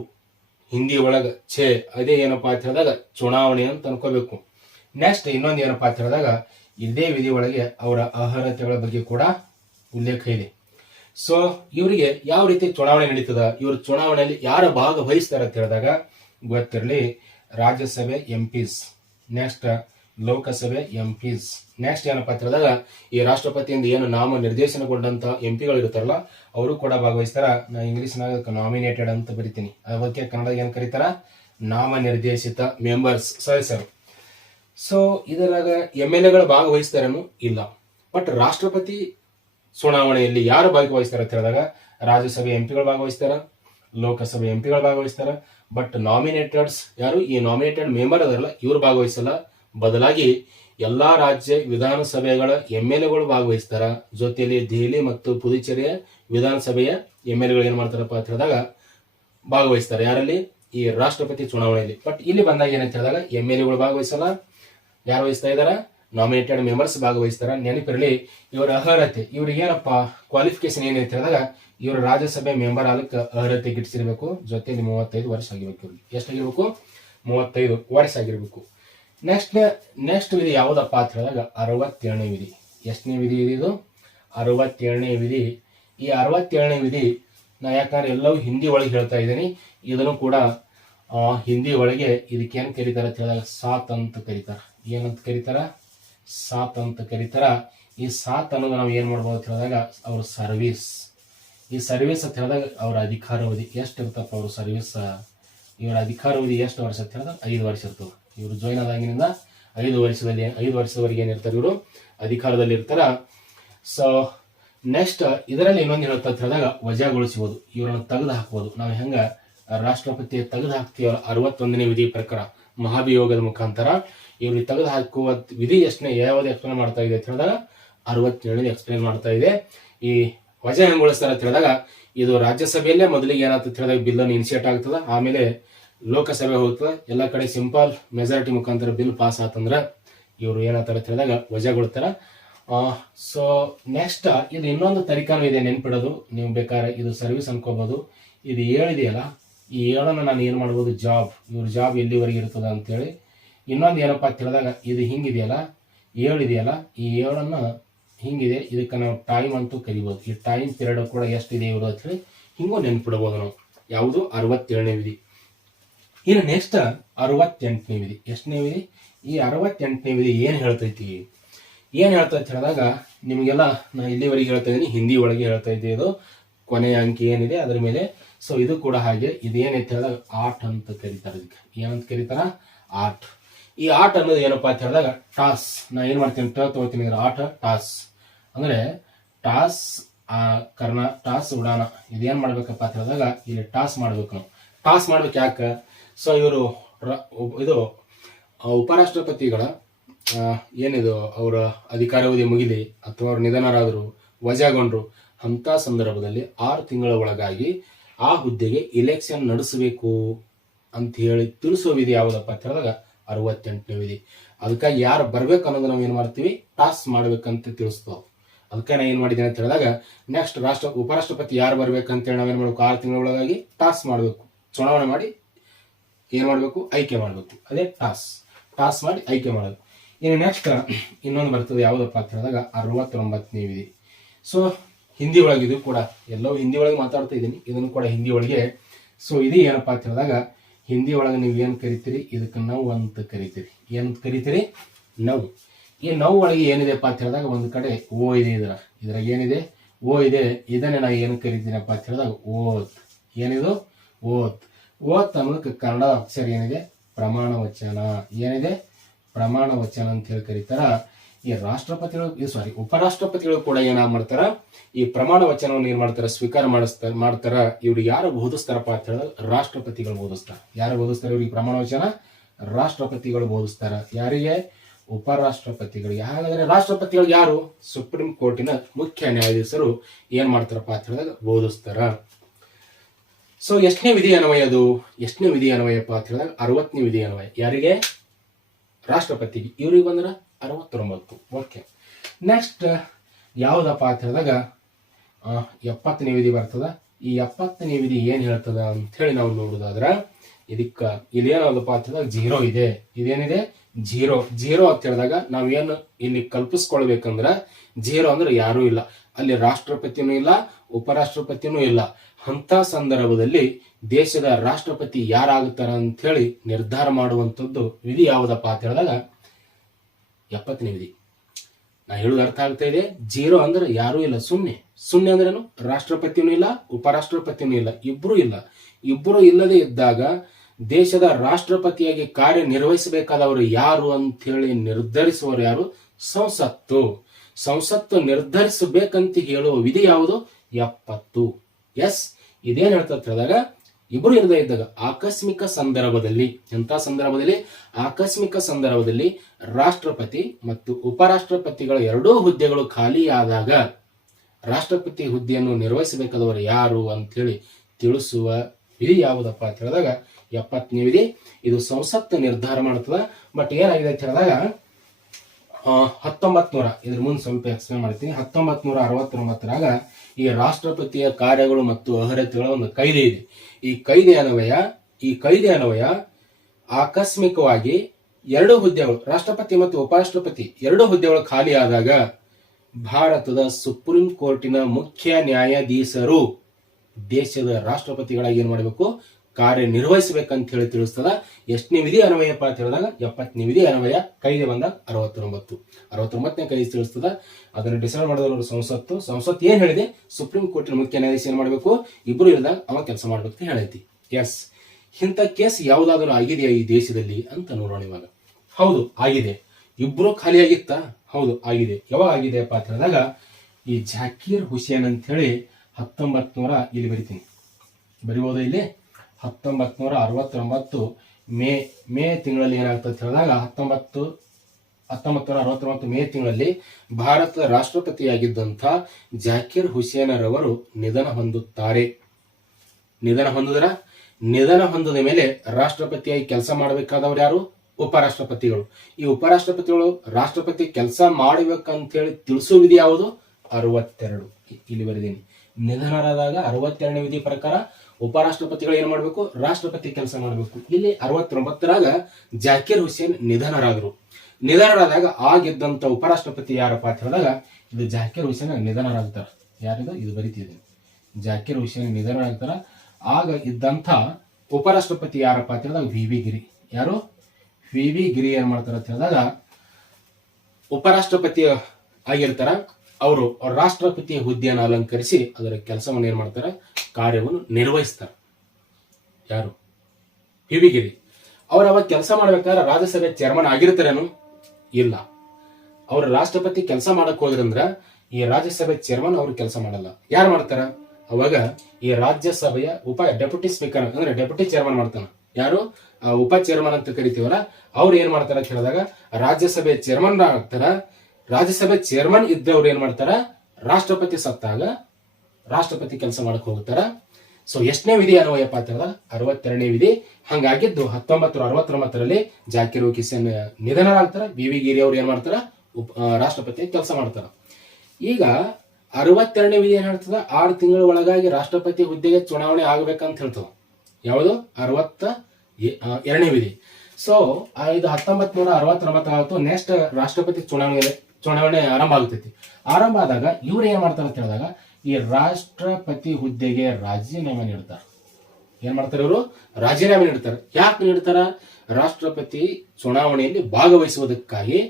ಹಿಂದಿ ಒಳಗ ಛೇ. ಅದೇ ಏನಪ್ಪಾ ಅಂತ ಹೇಳಿದಾಗ ಚುನಾವಣೆ ಅಂತ ಅನ್ಕೋಬೇಕು. ನೆಕ್ಸ್ಟ್ ಇನ್ನೊಂದು ಏನಪ್ಪಾ ಅಂತ ಹೇಳಿದಾಗ ಇದೇ ವಿಧಿ ಒಳಗೆ ಅವರ ಅರ್ಹತೆಗಳ ಬಗ್ಗೆ ಕೂಡ ಉಲ್ಲೇಖ ಇದೆ. ಸೊ ಇವರಿಗೆ ಯಾವ ರೀತಿ ಚುನಾವಣೆ ನಡೀತದ, ಇವರು ಚುನಾವಣೆಯಲ್ಲಿ ಯಾರ ಭಾಗವಹಿಸ್ತಾರೆ ಅಂತ ಹೇಳಿದಾಗ ಗೊತ್ತಿರಲಿ Rajya Sabha M next Lok Sabha MPs next ಏನಪ್ಪ ಅಂತ ಈ ರಾಷ್ಟ್ರಪತಿಯಿಂದ ಏನು ನಾಮ ನಿರ್ದೇಶನಗೊಂಡಂತ ಎಂ ಪಿಗಳು ಇರ್ತಾರಲ್ಲ ಅವರು ಕೂಡ ಭಾಗವಹಿಸ್ತಾರ. ನಾ ಇಂಗ್ಲೀಷ್ನಾಗ ನಾಮಿನೇಟೆಡ್ ಅಂತ ಬರಿತೀನಿ. ಅದಕ್ಕೆ ಕನ್ನಡ ಏನ್ ಕರೀತಾರ? ನಾಮ ನಿರ್ದೇಶಿತ ಮೆಂಬರ್ಸ್ ಸದಸ್ಯರು ಸೊ ಇದರಾಗ ಎಂ ಎಲ್ ಎಗಳು ಭಾಗವಹಿಸ್ತಾರೇನು ಇಲ್ಲ. ಬಟ್ ರಾಷ್ಟ್ರಪತಿ ಚುನಾವಣೆಯಲ್ಲಿ ಯಾರು ಭಾಗವಹಿಸ್ತಾರೆ ಅಂತ ಹೇಳಿದಾಗ, ರಾಜ್ಯಸಭೆ ಎಂಪಿಗಳು ಭಾಗವಹಿಸ್ತಾರ, ಲೋಕಸಭೆ ಎಂಪಿಗಳು ಭಾಗವಹಿಸ್ತಾರ. ಬಟ್ ನಾಮಿನೇಟೆಡ್ಸ್ ಯಾರು? ಈ ನಾಮಿನೇಟೆಡ್ ಮೆಂಬರ್ ಅದರಲ್ಲ, ಇವರು ಭಾಗವಹಿಸಲ್ಲ. ಬದಲಾಗಿ ಎಲ್ಲಾ ರಾಜ್ಯ ವಿಧಾನಸಭೆಗಳ ಎಂ ಎಲ್ ಎಗಳು ಭಾಗವಹಿಸ್ತಾರ. ಜೊತೆಯಲ್ಲಿ ದೆಹಲಿ ಮತ್ತು ಪುದುಚೇರಿಯ ವಿಧಾನಸಭೆಯ ಎಂ ಎಲ್ ಎಗಳು ಏನ್ ಮಾಡ್ತಾರಪ್ಪ ಅಂತ ಹೇಳಿದಾಗ ಭಾಗವಹಿಸ್ತಾರೆ. ಯಾರಲ್ಲಿ? ಈ ರಾಷ್ಟ್ರಪತಿ ಚುನಾವಣೆಯಲ್ಲಿ. ಬಟ್ ಇಲ್ಲಿ ಬಂದಾಗ ಏನಂತ ಹೇಳಿದಾಗ ಎಂ ಎಲ್ ಎಗಳು ಭಾಗವಹಿಸಲ್ಲ. ಯಾರು ವಹಿಸ್ತಾ ಇದಾರ ನಾಮಿನೇಟೆಡ್ ಮೆಂಬರ್ಸ್ ಭಾಗವಹಿಸ್ತಾರ. ನೆನಪಿರಲಿ, ಇವರ ಅರ್ಹತೆ ಇವ್ರಿಗೆ ಏನಪ್ಪ ಕ್ವಾಲಿಫಿಕೇಶನ್ ಏನಂತ ಹೇಳಿದಾಗ ಇವರು ರಾಜ್ಯಸಭೆ ಮೆಂಬರ್ ಆಗಕ್ಕೆ ಅರ್ಹತೆ ಗಿಟ್ಟಿಸಿರ್ಬೇಕು. ಜೊತೆಯಲ್ಲಿ ಮೂವತ್ತೈದು ವರ್ಷ ಆಗಿರ್ಬೇಕು. ಇವ್ರಿಗೆ ಎಷ್ಟಾಗಿರ್ಬೇಕು? ಮೂವತ್ತೈದು ವರ್ಷ ಆಗಿರ್ಬೇಕು. ನೆಕ್ಸ್ಟ್ ನೆಕ್ಸ್ಟ್ ವಿಧಿ ಯಾವುದಪ್ಪ ಅಂತ ಹೇಳಿದಾಗ ಅರವತ್ತೇಳನೇ ವಿಧಿ. ಎಷ್ಟನೇ ವಿಧಿ ಇದೆ ಇದು? ಅರವತ್ತೇಳನೇ ವಿಧಿ. ಈ ಅರವತ್ತೇಳನೇ ವಿಧಿ, ನಾ ಯಾಕಂದ್ರೆ ಎಲ್ಲವೂ ಹಿಂದಿ ಒಳಗೆ ಹೇಳ್ತಾ ಇದ್ದೀನಿ. ಇದನ್ನು ಕೂಡ ಹಿಂದಿ ಒಳಗೆ ಇದಕ್ಕೇನು ಕರೀತಾರೆ ಅಂತ ಹೇಳಿದಾಗ ಸಾತ್ ಅಂತ ಕರೀತಾರ. ಏನಂತ ಕರೀತಾರ? ಸಾತ್ ಅಂತ ಕರೀತಾರ. ಈ ಸಾತ್ ಅನ್ನೋದು ನಾವು ಏನು ಮಾಡ್ಬೋದು ಅಂತ ಹೇಳಿದಾಗ ಅವ್ರ ಸರ್ವಿಸ್. ಈ ಸರ್ವಿಸ್ ಅಂತ ಹೇಳಿದಾಗ ಅವ್ರ ಅಧಿಕಾರಾವಧಿ ಎಷ್ಟು ಇರ್ತಪ್ಪ ಅವ್ರ ಸರ್ವಿಸ್? ಇವರ ಅಧಿಕಾರಾವಧಿ ಎಷ್ಟು ವರ್ಷ ಅಂತ ಹೇಳಿದಾಗ ಐದು ವರ್ಷ ಇರ್ತವೆ ಇವರು ಜಾಯ್ನ್ ಆದಾಗಿನಿಂದ ಐದು ವರ್ಷದಲ್ಲಿ, ಐದು ವರ್ಷದವರೆಗೆ ಏನಿರ್ತಾರೆ ಇವರು? ಅಧಿಕಾರದಲ್ಲಿ ಇರ್ತಾರ ಸೊ ನೆಕ್ಸ್ಟ್ ಇದರಲ್ಲಿ ಇನ್ನೊಂದು ಹೇಳಿದಾಗ ವಜಾಗೊಳಿಸಬಹುದು ಇವರನ್ನು ತೆಗೆದು ಹಾಕ್ಬೋದು ನಾವು ಹೆಂಗ ರಾಷ್ಟ್ರಪತಿ ತೆಗೆದು ಹಾಕ್ತೀವಲ್ಲ ಅರವತ್ತೊಂದನೇ ವಿಧಿ ಪ್ರಕಾರ ಮಹಾಭಿಯೋಗದ ಮುಖಾಂತರ ಇವ್ರಿಗೆ ತೆಗೆದು ಹಾಕುವ ವಿಧಿ ಎಷ್ಟನೇ ಯಾವ್ದು ಎಕ್ಸ್ಪ್ಲೇನ್ ಮಾಡ್ತಾ ಇದೆ ಅಂತ ಹೇಳಿದಾಗ ಅರವತ್ತೇಳನೇ ಎಕ್ಸ್ಪ್ಲೇನ್ ಮಾಡ್ತಾ ಇದೆ. ಈ ವಜಾ ಹೆಂಗೊಳಿಸ್ತಾರೆ ಅಂತ ಹೇಳಿದಾಗ ಇದು ರಾಜ್ಯಸಭೆಯಲ್ಲೇ ಮೊದಲಿಗೆ ಏನಾಗ್ತದೆ ಹೇಳಿದಾಗ ಬಿಲ್ ಅನ್ನು ಇನಿಷಿಯೇಟ್ ಆಗ್ತದ. ಆಮೇಲೆ ಲೋಕಸಭೆ ಹೋಗ್ತದೆ. ಎಲ್ಲ ಕಡೆ ಸಿಂಪಲ್ ಮೆಜಾರಿಟಿ ಮುಖಾಂತರ ಬಿಲ್ ಪಾಸ್ ಆತಂದ್ರೆ ಇವರು ಏನಾಗ್ತಾರೆ ತಿಳಿದಾಗ ವಜಾಗೊಳ್ತಾರ. ಸೊ ನೆಕ್ಸ್ಟ್ ಇದು ಇನ್ನೊಂದು ತರಿಕಾನು ಇದೆ ನೆನ್ಪಿಡೋದು. ನೀವು ಬೇಕಾದ್ರೆ ಇದು ಸರ್ವಿಸ್ ಅನ್ಕೋಬಹುದು ಇದು ಹೇಳಿದೆಯಲ್ಲ, ಈ ಏಳನ್ನು ನಾನು ಏನು ಮಾಡ್ಬೋದು? ಜಾಬ್ ಇವ್ರ ಜಾಬ್ ಎಲ್ಲಿವರೆಗೆ ಇರ್ತದೆ ಅಂತೇಳಿ. ಇನ್ನೊಂದು ಏನಪ್ಪ ಅಂತ ಹೇಳಿದಾಗ, ಇದು ಹಿಂಗಿದೆಯಲ್ಲ ಏಳಿದೆಯಲ್ಲ ಈ ಏಳನ್ನು ಹಿಂಗಿದೆ. ಇದಕ್ಕೆ ನಾವು ಟೈಮ್ ಅಂತೂ ಕರಿಬೋದು. ಈ ಟೈಮ್ ಪೀರಿಯಡ್ ಕೂಡ ಎಷ್ಟಿದೆ ಇವರು ಅಂತ ಹೇಳಿ ಹಿಂಗೂ ನೆನ್ಪಿಡ್ಬೋದು ನಾವು. ಯಾವುದು? ಅರವತ್ತೇಳನೇ ವಿಧಿ. ಇನ್ನು ನೆಕ್ಸ್ಟ್ ಅರವತ್ತೆಂಟನೇ ವಿಧಿ ಎಷ್ಟನೇ ವಿಧಿ ಈ ಅರವತ್ತೆಂಟನೇ ವಿಧಿ ಏನು ಹೇಳ್ತೈತಿ? ಏನು ಹೇಳ್ತಾ ಅಂತ ಹೇಳಿದಾಗ, ನಿಮಗೆಲ್ಲ ನಾನು ಇಲ್ಲಿವರೆಗೆ ಹೇಳ್ತಾ ಇದ್ದೀನಿ ಹಿಂದಿ ಒಳಗೆ ಹೇಳ್ತಾ ಇದ್ದೆ ಇದು. ಕೊನೆಯ ಅಂಕಿ ಏನಿದೆ, ಅದ್ರ ಮೇಲೆ. ಸೊ ಇದು ಕೂಡ ಹಾಗೆ. ಇದೇನೈತೆ ಹೇಳಿದಾಗ, ಆರ್ಟ್ ಅಂತ ಕರೀತಾರೆ ಇದಕ್ಕೆ. ಏನಂತ ಕರೀತಾರ? ಆರ್ಟ್. ಈ ಆರ್ಟ್ ಅನ್ನೋದು ಏನಪ್ಪಾ ಅಂತ ಹೇಳಿದಾಗ, ಟಾಸ್. ನಾ ಏನು ಮಾಡ್ತೀನಿ, ಟ ತಗೋತೀನಿ ಇದ್ರ ಆಟ ಟಾಸ್. ಅಂದ್ರೆ, ಟಾಸ್, ಆ, ಕರ್ಣ, ಟಾಸ್, ಉಡಾನ. ಇದೇನು ಮಾಡ್ಬೇಕಪ್ಪ ಅಂತ ಹೇಳಿದಾಗ, ಇಲ್ಲಿ ಟಾಸ್ ಮಾಡ್ಬೇಕು ನಾವು. ಟಾಸ್ ಮಾಡ್ಬೇಕು ಯಾಕೆ? ಸೊ ಇವರು ಇದು ಉಪರಾಷ್ಟ್ರಪತಿಗಳ ಏನಿದು, ಅವರ ಅಧಿಕಾರಾವಧಿ ಮುಗಿಲಿ ಅಥವಾ ಅವರು ನಿಧನರಾದರು, ವಜಾಗೊಂಡ್ರು ಅಂತ ಸಂದರ್ಭದಲ್ಲಿ ಆರು ತಿಂಗಳ ಒಳಗಾಗಿ ಆ ಹುದ್ದೆಗೆ ಇಲೆಕ್ಷನ್ ನಡೆಸಬೇಕು ಅಂತ ಹೇಳಿ ತಿಳಿಸುವ ವಿಧಿ ಯಾವುದಪ್ಪ ಅಂತ ಹೇಳಿದಾಗ ಅರವತ್ತೆಂಟನೇ ವಿಧಿ. ಅದಕ್ಕಾಗಿ ಯಾರು ಬರ್ಬೇಕು ಅನ್ನೋದು ನಾವು ಏನು ಮಾಡ್ತೀವಿ? ಟಾಸ್ ಮಾಡ್ಬೇಕಂತ ತಿಳಿಸ್ತಾವೆ. ಅದಕ್ಕೆ ನಾನು ಏನು ಮಾಡಿದ್ದೀನಿ ಅಂತ ಹೇಳಿದಾಗ ನೆಕ್ಸ್ಟ್ ರಾಷ್ಟ್ರ, ಉಪರಾಷ್ಟ್ರಪತಿ ಯಾರು ಬರ್ಬೇಕಂತೇಳಿ ನಾವೇನ್ ಮಾಡಬೇಕು? ಆರು ತಿಂಗಳ ಒಳಗಾಗಿ ಟಾಸ್ ಮಾಡಬೇಕು. ಚುನಾವಣೆ ಮಾಡಿ ಏನ್ ಮಾಡಬೇಕು? ಆಯ್ಕೆ ಮಾಡಬೇಕು. ಅದೇ ಟಾಸ್. ಟಾಸ್ ಮಾಡಿ ಆಯ್ಕೆ ಮಾಡೋದು. ಇನ್ನು ನೆಕ್ಸ್ಟ್ ಇನ್ನೊಂದು ಬರ್ತದೆ ಯಾವುದಪ್ಪ ಅಂತ ಹೇಳಿದಾಗ ಅರವತ್ತೊಂಬತ್ತನೇ ವಿಧಿ. ಸೊ ಹಿಂದಿ ಒಳಗಿದು ಕೂಡ ಎಲ್ಲವೂ ಹಿಂದಿ ಒಳಗೆ ಮಾತಾಡ್ತಾ ಇದ್ದೀನಿ. ಇದನ್ನು ಕೂಡ ಹಿಂದಿ ಒಳಗೆ. ಸೊ ಇದು ಏನಪ್ಪಾ ಅಂತ ಹೇಳಿದಾಗ ಹಿಂದಿ ಒಳಗೆ ನೀವು ಏನು ಕರಿತೀರಿ? ಇದಕ್ಕೆ ನೌ ಅಂತ ಕರಿತೀರಿ. ಏನಂತ ಕರಿತೀರಿ? ನೌ. ಈ ನೌ ಒಳಗೆ ಏನಿದೆಪ್ಪ ಅಂತ ಹೇಳಿದಾಗ ಒಂದು ಕಡೆ ಓ ಇದೆ ಇದರ. ಇದ್ರಾಗ ಏನಿದೆ? ಓ ಇದೆ. ಇದನ್ನೇ ನಾ ಏನು ಕರಿತೀನಪ್ಪ ಅಂತ ಹೇಳಿದಾಗ ಓತ್ ಏನಿದು? ಓತ್ ಅನ್ನೋದಕ್ಕೆ ಕನ್ನಡ ಅಕ್ಷರ ಏನಿದೆ? ಪ್ರಮಾಣ ವಚನ. ಏನಿದೆ? ಪ್ರಮಾಣ ವಚನ ಅಂತ ಹೇಳಿ ಕರೀತಾರ. ಈ ರಾಷ್ಟ್ರಪತಿಗಳು ಸಾರಿ ಉಪರಾಷ್ಟ್ರಪತಿಗಳು ಕೂಡ ಏನ ಮಾಡ್ತಾರ? ಈ ಪ್ರಮಾಣ ವಚನವನ್ನು ಏನ್ ಮಾಡ್ತಾರ? ಸ್ವೀಕಾರ ಮಾಡಿಸ್ತಾರ ಮಾಡ್ತಾರ. ಇವ್ರು ಯಾರು ಬೋಧಿಸ್ತಾರಪ್ಪ ಅಂತ ಹೇಳಿದ್ರೆ ರಾಷ್ಟ್ರಪತಿಗಳು ಬೋಧಿಸ್ತಾರ ಯಾರು ಬೋಧಿಸ್ತಾರೆ ಇವ್ರಿಗೆ ಪ್ರಮಾಣ ವಚನ? ರಾಷ್ಟ್ರಪತಿಗಳು ಬೋಧಿಸ್ತಾರ ಯಾರಿಗೆ? ಉಪರಾಷ್ಟ್ರಪತಿಗಳು. ಹಾಗಾದ್ರೆ ರಾಷ್ಟ್ರಪತಿಗಳು ಯಾರು? ಸುಪ್ರೀಂ ಕೋರ್ಟಿನ ಮುಖ್ಯ ನ್ಯಾಯಾಧೀಶರು ಏನ್ ಮಾಡ್ತಾರಪ್ಪ ಅಂತ ಹೇಳಿದಾಗ ಬೋಧಿಸ್ತಾರ ಸೊ ಎಷ್ಟನೇ ವಿಧಿ ಅನ್ವಯ ಅದು? ಎಷ್ಟನೇ ವಿಧಿ ಅನ್ವಯಪ್ಪ ಅಂತ ಹೇಳಿದಾಗ ಅರವತ್ತನೇ ವಿಧಿ ಅನ್ವಯ. ಯಾರಿಗೆ? ರಾಷ್ಟ್ರಪತಿಗೆ. ಇವ್ರಿಗೆ ಬಂದ್ರೆ ಅರವತ್ತೊಂಬತ್ತು. ಓಕೆ ನೆಕ್ಸ್ಟ್ ಯಾವುದಪ್ಪ ಅಂತ ಹೇಳಿದಾಗ ಎಪ್ಪತ್ತನೇ ವಿಧಿ ಬರ್ತದ. ಈ ಎಪ್ಪತ್ತನೇ ವಿಧಿ ಏನು ಹೇಳ್ತದ ಅಂತ ಹೇಳಿ ನಾವು ನೋಡೋದಾದ್ರೆ, ಇದಕ್ಕೆ ಇಲ್ಲಿ ಏನದಪ್ಪ ಅಂತ ಹೇಳಿದಾಗ ಜೀರೋ ಇದೆ. ಇದೇನಿದೆ? ಜೀರೋ. ಜೀರೋ ಅಂತ ಹೇಳಿದಾಗ ನಾವೇನು ಇಲ್ಲಿ ಕಲ್ಪಿಸ್ಕೊಳ್ಬೇಕಂದ್ರ, ಜೀರೋ ಅಂದ್ರೆ ಯಾರೂ ಇಲ್ಲ. ಅಲ್ಲಿ ರಾಷ್ಟ್ರಪತಿನೂ ಇಲ್ಲ ಉಪರಾಷ್ಟ್ರಪತಿನೂ ಇಲ್ಲ. ಅಂತ ಸಂದರ್ಭದಲ್ಲಿ ದೇಶದ ರಾಷ್ಟ್ರಪತಿ ಯಾರಾಗುತ್ತಾರ ಅಂತ ಹೇಳಿ ನಿರ್ಧಾರ ಮಾಡುವಂಥದ್ದು ವಿಧಿ ಯಾವುದಪ್ಪ ಅಂತ ಹೇಳಿದಾಗ ಎಪ್ಪತ್ತನೇ ವಿಧಿ. ನಾ ಹೇಳುದು ಅರ್ಥ ಆಗ್ತಾ ಇದೆ. ಜೀರೋ ಅಂದ್ರೆ ಯಾರೂ ಇಲ್ಲ ಸುಮ್ಮನೆ ಸುನ್ನೆ ಅಂದ್ರೇನು? ರಾಷ್ಟ್ರಪತಿನೂ ಇಲ್ಲ, ಉಪರಾಷ್ಟ್ರಪತಿನೂ ಇಲ್ಲ, ಇಬ್ರು ಇಲ್ಲ. ಇಬ್ರು ಇಲ್ಲದೆ ಇದ್ದಾಗ ದೇಶದ ರಾಷ್ಟ್ರಪತಿಯಾಗಿ ಕಾರ್ಯನಿರ್ವಹಿಸಬೇಕಾದವರು ಯಾರು ಅಂತ ಹೇಳಿ ನಿರ್ಧರಿಸುವವರು ಯಾರು? ಸಂಸತ್ತು. ಸಂಸತ್ತು ನಿರ್ಧರಿಸಬೇಕಂತ ಹೇಳುವ ವಿಧಿ ಯಾವುದು? ಎಪ್ಪತ್ತು. ಎಸ್, ಇದೇನು ಹೇಳ್ತಾ ಅಂತ ಹೇಳಿದಾಗ ಇಬ್ಬರು ಇರದೇ ಇದ್ದಾಗ, ಆಕಸ್ಮಿಕ ಸಂದರ್ಭದಲ್ಲಿ, ಎಂಥ ಸಂದರ್ಭದಲ್ಲಿ? ಆಕಸ್ಮಿಕ ಸಂದರ್ಭದಲ್ಲಿ ರಾಷ್ಟ್ರಪತಿ ಮತ್ತು ಉಪರಾಷ್ಟ್ರಪತಿಗಳ ಎರಡೂ ಹುದ್ದೆಗಳು ಖಾಲಿಯಾದಾಗ, ರಾಷ್ಟ್ರಪತಿ ಹುದ್ದೆಯನ್ನು ನಿರ್ವಹಿಸಬೇಕಾದವರು ಯಾರು ಅಂತೇಳಿ ತಿಳಿಸುವ ವಿಧಿ ಯಾವುದಪ್ಪ ಅಂತ ಹೇಳಿದಾಗ, ಎಪ್ಪತ್ತನೇ ವಿಧಿ. ಇದು ಸಂಸತ್ತು ನಿರ್ಧಾರ ಮಾಡ್ತದ ಬಟ್ ಏನಾಗಿದೆ ಅಂತ ಹೇಳಿದಾಗ ಹತ್ತೊಂಬತ್ ನೂರ ಇದ್ರ ಮುಂದೆ ಸ್ವಲ್ಪ ಎಕ್ಸ್ಪ್ಲೇನ್ ಮಾಡ್ತೀನಿ. ಹತ್ತೊಂಬತ್ ನೂರ ಅರವತ್ತೊಂಬತ್ತರಾಗ ಈ ರಾಷ್ಟ್ರಪತಿಯ ಕಾರ್ಯಗಳು ಮತ್ತು ಅರ್ಹತೆಗಳ ಒಂದು ಕೈದೆ ಇದೆ. ಈ ಕೈದೆ ಅನ್ವಯ, ಈ ಕೈದೆ ಅನ್ವಯ ಆಕಸ್ಮಿಕವಾಗಿ ಎರಡು ಹುದ್ದೆಗಳು, ರಾಷ್ಟ್ರಪತಿ ಮತ್ತು ಉಪರಾಷ್ಟ್ರಪತಿ ಎರಡು ಹುದ್ದೆಗಳು ಖಾಲಿ ಆದಾಗ ಭಾರತದ ಸುಪ್ರೀಂ ಕೋರ್ಟಿನ ಮುಖ್ಯ ನ್ಯಾಯಾಧೀಶರು ದೇಶದ ರಾಷ್ಟ್ರಪತಿಗಳಾಗಿ ಏನ್ ಮಾಡಬೇಕು? ಕಾರ್ಯನಿರ್ವಹಿಸಬೇಕಂತ ಹೇಳಿ ತಿಳಿಸ್ತದ ಎಷ್ಟನೇ ವಿಧಿ ಅನ್ವಯಪ್ಪ ಅಂತ ಹೇಳಿದಾಗ ಎಪ್ಪತ್ತನೇ ವಿಧಿ ಅನ್ವಯ ಕೈದೆ ಬಂದಾಗ ಅರವತ್ತೊಂಬತ್ತು. ಅರವತ್ತೊಂಬತ್ತನೇ ಕೈದಿ ತಿಳಿಸ್ತದ. ಅದನ್ನು ಡಿಸೈಡ್ ಮಾಡಿದವರು ಸಂಸತ್ತು. ಸಂಸತ್ ಏನ್ ಹೇಳಿದೆ? ಸುಪ್ರೀಂ ಕೋರ್ಟಿನ ಮುಖ್ಯ ನ್ಯಾಯಾಧೀಶ ಏನ್ ಮಾಡಬೇಕು? ಇಬ್ರು ಇಲ್ಲದಾಗ ಅವ ಕೆಲಸ ಮಾಡ್ಬೇಕು ಹೇಳೈತಿ. ಎಸ್ ಇಂಥ ಕೇಸ್ ಯಾವುದಾದ್ರೂ ಆಗಿದೆಯಾ ಈ ದೇಶದಲ್ಲಿ ಅಂತ ನೋಡೋಣ ಇವಾಗ. ಹೌದು, ಆಗಿದೆ. ಇಬ್ರು ಖಾಲಿ ಆಗಿತ್ತಾ ಹೌದು, ಆಗಿದೆ. ಯಾವಾಗ ಆಗಿದೆಯಪ್ಪ ಅಂತ ಹೇಳಿದಾಗ ಈ ಜಾಕೀರ್ ಹುಸೇನ್ ಅಂತ ಹೇಳಿ ಹತ್ತೊಂಬತ್ ನೂರ ಇಲ್ಲಿ ಬರಿತೀನಿ. ಬರಿಬೋದ ಇಲ್ಲಿ? ಹತ್ತೊಂಬತ್ ನೂರ ಅರವತ್ತೊಂಬತ್ತು ಮೇ ಮೇ ತಿಂಗಳಲ್ಲಿ ಏನಾಗ್ತದೆ ಹೇಳಿದಾಗ ಹತ್ತೊಂಬತ್ತು ಹತ್ತೊಂಬತ್ತು ನೂರ ಅರವತ್ತೊಂಬತ್ತು ಮೇ ತಿಂಗಳಲ್ಲಿ ಭಾರತದ ರಾಷ್ಟ್ರಪತಿಯಾಗಿದ್ದಂಥ ಜಾಕಿರ್ ಹುಸೇನರವರು ನಿಧನ ಹೊಂದುತ್ತಾರೆ. ನಿಧನ ಹೊಂದಿದ್ರ? ನಿಧನ ಹೊಂದಿದ ಮೇಲೆ ರಾಷ್ಟ್ರಪತಿಯಾಗಿ ಕೆಲಸ ಮಾಡಬೇಕಾದವರು ಯಾರು? ಉಪರಾಷ್ಟ್ರಪತಿಗಳು. ಈ ಉಪರಾಷ್ಟ್ರಪತಿಗಳು ರಾಷ್ಟ್ರಪತಿ ಕೆಲಸ ಮಾಡಬೇಕಂತೇಳಿ ತಿಳಿಸೋ ವಿಧಿ ಯಾವುದು? ಅರವತ್ತೆರಡು. ಇಲ್ಲಿ ಬರೆದೀನಿ ನಿಧನರಾದಾಗ ಅರವತ್ತೆರಡನೇ ವಿಧಿ ಪ್ರಕಾರ ಉಪರಾಷ್ಟ್ರಪತಿಗಳು ಏನು ಮಾಡಬೇಕು? ರಾಷ್ಟ್ರಪತಿ ಕೆಲಸ ಮಾಡಬೇಕು. ಇಲ್ಲಿ ಅರವತ್ತೊಂಬತ್ತರಾಗ ಜಾಕೀರ್ ಹುಸೇನ್ ನಿಧನರಾದರು. ನಿಧನರಾದಾಗ ಆಗಿದ್ದಂತ ಉಪರಾಷ್ಟ್ರಪತಿ ಯಾರಪ್ಪ ಅಂತ ಹೇಳಿದಾಗ, ಇದು ಜಾಕೀರ್ ಹುಸೇನ್ ನಿಧನರಾಗ್ತಾರೆ. ಯಾರಿದು? ಇದು ಬರಿತಿದೆ. ಜಾಕೀರ್ ಹುಸೇನ್ ನಿಧನರಾಗ್ತಾರ. ಆಗ ಇದ್ದಂಥ ಉಪರಾಷ್ಟ್ರಪತಿ ಯಾರಪ್ಪ ಅಂತ ಹೇಳಿದಾಗ ವಿ ವಿ ಗಿರಿ. ಯಾರು? ವಿ ವಿ ಗಿರಿ ಏನ್ ಮಾಡ್ತಾರ ಅಂತ ಹೇಳಿದಾಗ, ಉಪರಾಷ್ಟ್ರಪತಿ ಆಗಿರ್ತಾರ ಅವರು ರಾಷ್ಟ್ರಪತಿ ಹುದ್ದೆಯನ್ನು ಅಲಂಕರಿಸಿ ಅದರ ಕೆಲಸವನ್ನು ಏನ್ ಮಾಡ್ತಾರೆ? ಕಾರ್ಯವನ್ನು ನಿರ್ವಹಿಸ್ತಾರೆ. ಯಾರು? ಹಿವಿಗಿರಿ. ಅವರು ಅವಾಗ ಕೆಲಸ ಮಾಡ್ಬೇಕಾದ್ರೆ ರಾಜ್ಯಸಭೆ ಚೇರ್ಮನ್ ಆಗಿರ್ತಾರೇನು? ಇಲ್ಲ. ಅವ್ರ ರಾಷ್ಟ್ರಪತಿ ಕೆಲಸ ಮಾಡಕ್ ಹೋದ್ರಂದ್ರ ಈ ರಾಜ್ಯಸಭೆ ಚೇರ್ಮನ್ ಅವ್ರು ಕೆಲಸ ಮಾಡಲ್ಲ. ಯಾರು ಮಾಡ್ತಾರ? ಅವಾಗ ಈ ರಾಜ್ಯಸಭೆಯ ಉಪ ಡೆಪ್ಯೂಟಿ ಸ್ಪೀಕರ್ ಅಂದ್ರೆ ಡೆಪ್ಯೂಟಿ ಚೇರ್ಮನ್ ಮಾಡ್ತಾನ. ಯಾರು? ಉಪ ಚೇರ್ಮನ್ ಅಂತ ಕರಿತೀವಲ್ಲ, ಅವ್ರು ಏನ್ ಮಾಡ್ತಾರ ಕೇಳಿದಾಗ, ರಾಜ್ಯಸಭೆ ಚೇರ್ಮನ್ ಆಗ್ತಾರ ರಾಜ್ಯಸಭೆ ಚೇರ್ಮನ್ ಇದ್ದವ್ರು ಏನ್ ಮಾಡ್ತಾರ? ರಾಷ್ಟ್ರಪತಿ ಸತ್ತಾಗ ರಾಷ್ಟ್ರಪತಿ ಕೆಲಸ ಮಾಡಕ್ ಹೋಗ್ತಾರ ಸೊ ಎಷ್ಟನೇ ವಿಧಿ ಅನ್ವಯಪ್ಪ ಅಂತ ಹೇಳಿದಾಗ ಅರವತ್ತೆರಡನೇ ವಿಧಿ. ಹಂಗಾಗಿದ್ದು ಹತ್ತೊಂಬತ್ತು ಅರವತ್ತೊಂಬತ್ತರಲ್ಲಿ ಜಾಕಿರ್ ಕಿಸನ್ ನಿಧನರಾಗ್ತಾರ. ಬಿ ವಿ ಗಿರಿ ಅವ್ರು ಏನ್ ಮಾಡ್ತಾರ? ಉಪ ರಾಷ್ಟ್ರಪತಿ ಕೆಲಸ ಮಾಡ್ತಾರ. ಈಗ ಅರವತ್ತೆರಡನೇ ವಿಧಿ ಏನ್ ಹೇಳ್ತದ? ಆರು ತಿಂಗಳ ಒಳಗಾಗಿ ರಾಷ್ಟ್ರಪತಿ ಹುದ್ದೆಗೆ ಚುನಾವಣೆ ಆಗ್ಬೇಕಂತ ಹೇಳ್ತದ. ಯಾವುದು? ಅರವತ್ತ ಎರಡನೇ ವಿಧಿ. ಸೊ ಇದು ಹತ್ತೊಂಬತ್ ನೂರ ಅರವತ್ತೊಂಬತ್ತು ನೆಕ್ಸ್ಟ್ ರಾಷ್ಟ್ರಪತಿ ಚುನಾವಣೆ ಚುನಾವಣೆ ಆರಂಭ ಆಗ್ತೈತಿ ಆರಂಭ ಆದಾಗ ಇವ್ರು ಏನ್ ಮಾಡ್ತಾರೆ ಅಂತ ಹೇಳಿದಾಗ ಈ ರಾಷ್ಟ್ರಪತಿ ಹುದ್ದೆಗೆ ರಾಜೀನಾಮೆ ನೀಡ್ತಾರ. ಏನ್ ಮಾಡ್ತಾರೆ ಇವರು? ರಾಜೀನಾಮೆ ನೀಡ್ತಾರೆ. ಯಾಕೆ ನೀಡ್ತಾರ? ರಾಷ್ಟ್ರಪತಿ ಚುನಾವಣೆಯಲ್ಲಿ ಭಾಗವಹಿಸುವುದಕ್ಕಾಗಿ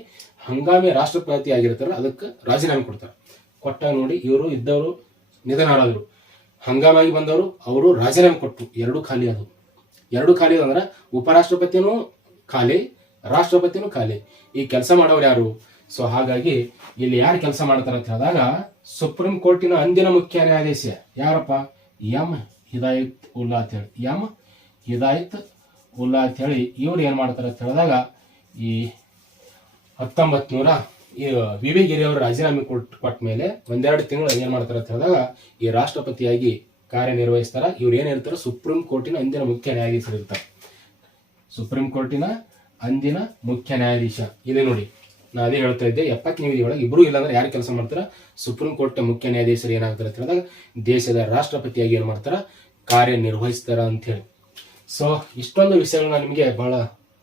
ಹಂಗಾಮಿ ರಾಷ್ಟ್ರಪತಿ ಆಗಿರ್ತಾರ, ಅದಕ್ಕೆ ರಾಜೀನಾಮೆ ಕೊಡ್ತಾರೆ. ಕೊಟ್ಟಾಗ ನೋಡಿ ಇವರು ಇದ್ದವರು ನಿಧನರಾದರು. ಹಂಗಾಮಾಗಿ ಬಂದವರು, ಅವರು ರಾಜೀನಾಮೆ ಕೊಟ್ಟರು ಎರಡು ಖಾಲಿ ಆದವು. ಎರಡು ಖಾಲಿ ಅಂದ್ರೆ ಉಪರಾಷ್ಟ್ರಪತಿನೂ ಖಾಲಿ, ರಾಷ್ಟ್ರಪತಿನೂ ಖಾಲಿ. ಈ ಕೆಲಸ ಮಾಡೋರು ಯಾರು? ಸೊ ಹಾಗಾಗಿ ಇಲ್ಲಿ ಯಾರು ಕೆಲಸ ಮಾಡ್ತಾರೆ ಅಂತ ಹೇಳಿದಾಗ, ಸುಪ್ರೀಂ ಕೋರ್ಟಿನ ಅಂದಿನ ಮುಖ್ಯ ನ್ಯಾಯಾಧೀಶ ಯಾರಪ್ಪ? ಎಂ ಹಿದಾಯತ್ ಉಲ್ಲಾ ಅಂತ ಹೇಳಿ. ಎಂ ಹಿದಾಯತ್ ಉಲ್ಲಾ ಅಂತ ಹೇಳಿ ಇವ್ರು ಏನು ಮಾಡ್ತಾರೆ ಅಂತ ಹೇಳಿದಾಗ, ಈ ಹತ್ತೊಂಬತ್ತು ನೂರ ಈ ವಿ ವಿ ಗಿರಿ ಅವರು ರಾಜೀನಾಮೆ ಕೊಟ್, ಕೊಟ್ಟ ಮೇಲೆ ಒಂದೆರಡು ತಿಂಗಳು ಏನು ಮಾಡ್ತಾರೆ ಅಂತ ಹೇಳಿದಾಗ, ಈ ರಾಷ್ಟ್ರಪತಿಯಾಗಿ ಕಾರ್ಯನಿರ್ವಹಿಸ್ತಾರೆ. ಇವ್ರು ಏನಿರ್ತಾರೆ ಸುಪ್ರೀಂ ಕೋರ್ಟಿನ ಅಂದಿನ ಮುಖ್ಯ ನ್ಯಾಯಾಧೀಶರು ಇರ್ತಾರೆ. ಸುಪ್ರೀಂ ಕೋರ್ಟಿನ ಅಂದಿನ ಮುಖ್ಯ ನ್ಯಾಯಾಧೀಶ. ಇದೆ ನೋಡಿ. ನಾ ಅದೇ ಹೇಳ್ತಾ ಇದ್ದೆ ಎಪ್ಪತ್ತನೇ ಒಳಗೆ ಇಬ್ರು ಇಲ್ಲಾಂದ್ರೆ ಯಾರು ಕೆಲಸ ಮಾಡ್ತಾರೆ? ಸುಪ್ರೀಂ ಕೋರ್ಟ್ ಮುಖ್ಯ ನ್ಯಾಯಾಧೀಶರು ಏನಾಗ್ತಾರೆ ಅಂತ ಹೇಳಿದಾಗ ದೇಶದ ರಾಷ್ಟ್ರಪತಿಯಾಗಿ ಏನ್ ಮಾಡ್ತಾರ? ಕಾರ್ಯನಿರ್ವಹಿಸ್ತಾರ ಅಂತ ಹೇಳಿ. ಸೊ ಇಷ್ಟೊಂದು ವಿಷಯಗಳನ್ನ ನಿಮಗೆ ಬಹಳ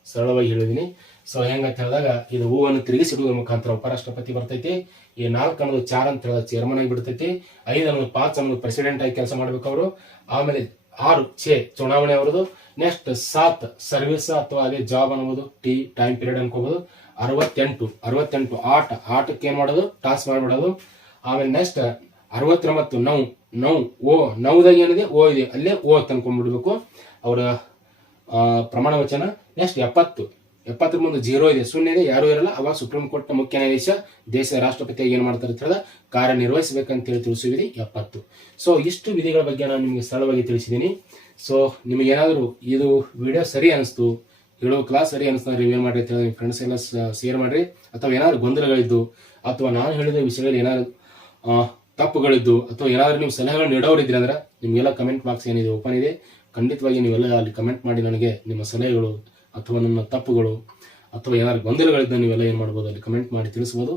ಸರಳವಾಗಿ ಹೇಳಿದ್ದೀನಿ ಸೊ ಹೆಂಗಂತ ಹೇಳಿದಾಗ, ಇದು ಹೂವನ್ನು ತಿರುಗಿಸಿಡುವುದರ ಮುಖಾಂತರ ಉಪರಾಷ್ಟ್ರಪತಿ ಬರ್ತೈತಿ, ಈ ನಾಲ್ಕು ಅನ್ನೋದು ಚಾರ್ ಅಂತ ಹೇಳಿದ ಚೇರ್ಮನ್ ಆಗಿ ಬಿಡ್ತೈತಿ, ಐದು ಅನ್ನೋದು ಪಾಂಚ್ ಅನ್ನೋದು ಪ್ರೆಸಿಡೆಂಟ್ ಆಗಿ ಕೆಲಸ ಮಾಡ್ಬೇಕು ಅವರು. ಆಮೇಲೆ ಆರು ಛೇ ಚುನಾವಣೆ ಅವರದು ನೆಕ್ಸ್ಟ್ ಸಾತ್ ಸರ್ವಿಸ್ ಅಥವಾ ಅದೇ ಜಾಬ್ ಅನ್ನಬಹುದು ಟಿ ಟೈಮ್ ಪೀರಿಯಡ್ ಅನ್ಕೋಬಹುದು ಅರವತ್ತೆಂಟು ಅರವತ್ತೆಂಟು ಆಟ, ಆಟಕ್ಕೆ ಏನು ಮಾಡೋದು? ಟಾಸ್ ಮಾಡ್ಬಿಡೋದು. ಆಮೇಲೆ ನೆಕ್ಸ್ಟ್ ಅರವತ್ತೊಂಬತ್ತು, ನೌ ನೌ, ಓ ನೌದಾಗ ಏನಿದೆ? ಓ ಇದೆ. ಅಲ್ಲೇ ಓ ತಂದ್ಕೊಂಡ್ಬಿಡ್ಬೇಕು ಅವರ ಪ್ರಮಾಣ ವಚನ. ನೆಕ್ಸ್ಟ್ ಎಪ್ಪತ್ತು. ಎಪ್ಪತ್ತರ ಮುಂದೆ ಜೀರೋ ಇದೆ. ಶೂನ್ಯ ಇದೆ. ಯಾರು ಇರಲ್ಲ. ಅವಾಗ ಸುಪ್ರೀಂ ಕೋರ್ಟ್ ಮುಖ್ಯ ನ್ಯಾಯಾಧೀಶ, ದೇಶದ ರಾಷ್ಟ್ರಪತಿಯಾಗಿ ಏನು ಮಾಡ್ತಾರೆ ಹೇಳಿದ್ರೆ ಕಾರ್ಯನಿರ್ವಹಿಸಬೇಕಂತ ಹೇಳಿ ಎಪ್ಪತ್ತು. ಸೊ ಇಷ್ಟು ವಿಧಿಗಳ ಬಗ್ಗೆ ನಾನು ನಿಮಗೆ ಸರಳವಾಗಿ ತಿಳಿಸಿದ್ದೀನಿ. ಸೊ ನಿಮಗೆ ಏನಾದರೂ ಇದು ವಿಡಿಯೋ ಸರಿ ಅನಿಸ್ತು ಹೇಳೋ ಕ್ಲಾಸ್ ಸರಿ ಅನಿಸ್ತಾರೆ ರಿವ್ಯೂ ಮಾಡಿ ಅಂತ ಹೇಳಿ ಫ್ರೆಂಡ್ಸ್ ಎಲ್ಲ ಶೇರ್ ಮಾಡ್ರಿ. ಅಥವಾ ಏನಾದ್ರು ಗೊಂದಲಗಳಿದ್ದು, ಅಥವಾ ನಾನು ಹೇಳಿದ ವಿಷಯದಲ್ಲಿ ಏನಾದ್ರು ತಪ್ಪುಗಳಿದ್ದು, ಅಥವಾ ಏನಾದ್ರು ನೀವು ಸಲಹೆಗಳು ನೀಡೋರಿದ್ರಿ ಅಂದ್ರೆ ನಿಮಗೆಲ್ಲ ಕಮೆಂಟ್ ಬಾಕ್ಸ್ ಏನಿದೆ ಓಪನ್ ಇದೆ. ಖಂಡಿತವಾಗಿ ನೀವೆಲ್ಲ ಅಲ್ಲಿ ಕಮೆಂಟ್ ಮಾಡಿ ನನಗೆ ನಿಮ್ಮ ಸಲಹೆಗಳು, ಅಥವಾ ನನ್ನ ತಪ್ಪುಗಳು, ಅಥವಾ ಏನಾದ್ರು ಗೊಂದಲಗಳಿದ್ದ ನೀವೆಲ್ಲ ಏನು ಮಾಡ್ಬೋದು, ಅಲ್ಲಿ ಕಮೆಂಟ್ ಮಾಡಿ ತಿಳಿಸ್ಬೋದು.